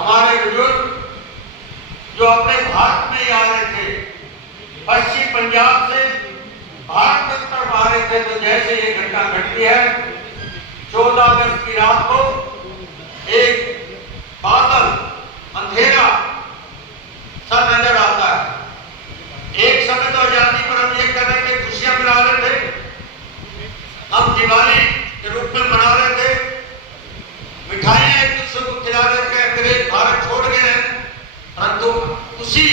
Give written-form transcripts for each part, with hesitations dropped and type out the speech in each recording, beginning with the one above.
हमारे बुजुर्ग जो अपने भारत में ही आ रहे थे, पश्चिम पंजाब से भारत की तरफ आ रहे थे, तो जैसे ये घटना घटती है 14 अगस्त की रात को, एक बादल अंधेरा सा नजर आता है। एक समय तो आजादी पर हम ये कर रहे थे, खुशियां मना रहे थे, हम दिवाली के रूप में मना रहे थे, मिठाइयां एक दूसरे को खिला रहे थे, अंग्रेज भारत छोड़ गए हैं। परंतु उसी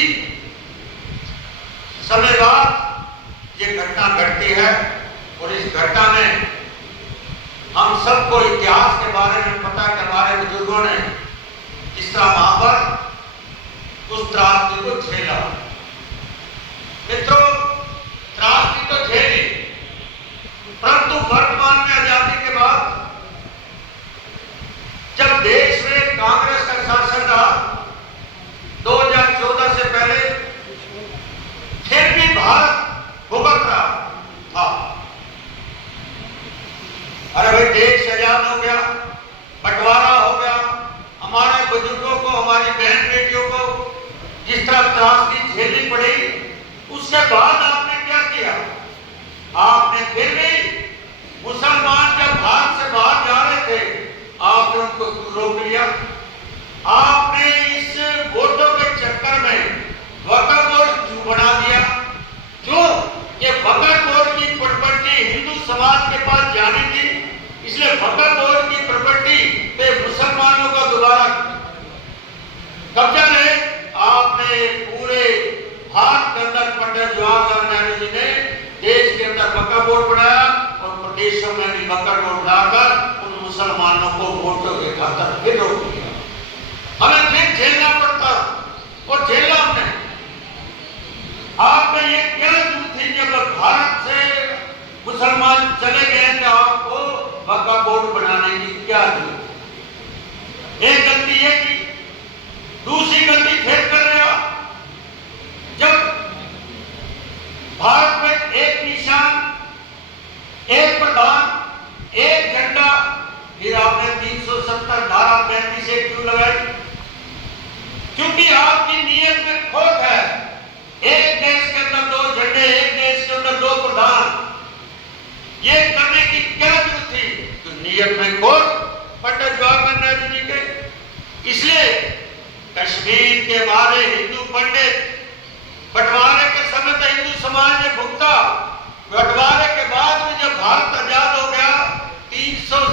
समय बाद ये घटना घटती है और इस घटना में हम सबको इतिहास के बारे में पता है कि हमारे बुजुर्गों ने किस तरह वहां पर उस त्रासदी को झेला। मित्रों, त्रासदी तो झेली, परंतु वर्तमान में आजादी के बाद जब देश में कांग्रेस का शासन रहा 2014 से पहले, फिर भी भारत भुगत रहा था। अरे भाई, देश आजाद हो गया, बंटवारा हो गया, हमारे बुजुर्गों को, हमारी बहन बेटियों को जिस तरह त्रासदी झेलनी पड़ी, उसके बाद आपने क्या किया? आपने फिर भी मुसलमान जब भारत से बाहर जा रहे थे, आपने उनको रोक लिया। आपने इस वोटों के चक्कर में वक्फ बोर्ड क्यों बना दिया? क्यों? ये वक्फ बोर्ड की प्रॉपर्टी हिंदू समाज के पास जानी थी, इसलिए वक्फ बोर्ड की प्रॉपर्टी पे मुसलमानों का दोबारा कब्जा ले। आपने पूरे भारत के अंदर पंडित जवाहरलाल नेहरू जी ने देश के अंदर वक्फ बोर्ड बनाया और प्रदेशों में भी वक्फ बोर्ड बनाकर उन मुसलमानों को वोटों के खातर फिर रोक दिया। हमें फिर झेलना पड़ता और झेला हमने। आप में ये क्या जरूरत थी जब भारत से मुसलमान चले गए तो आपको वक्फ बोर्ड बनाने की क्या जरूरत? एक गलती ये की, दूसरी गलती फिर कर रहे हो। जब भारत में एक निशान, एक प्रधान, एक झंडा, फिर आपने 370 धारा 35 क्यों लगाई? क्योंकि आपकी नीयत में खोट है। एक देश के अंदर 2 झंडे, एक देश के अंदर 2 प्रधान, ये करने की क्या जरूरत थी? तो नीयत में खोट पंडित जवाहरलाल नेहरू जी के। इसलिए कश्मीर के बारे हिंदू पंडित बंटवारे के समय तो हिंदू समाज ने भुगता, बंटवारे के बाद में जब भारत आजाद हो गया 300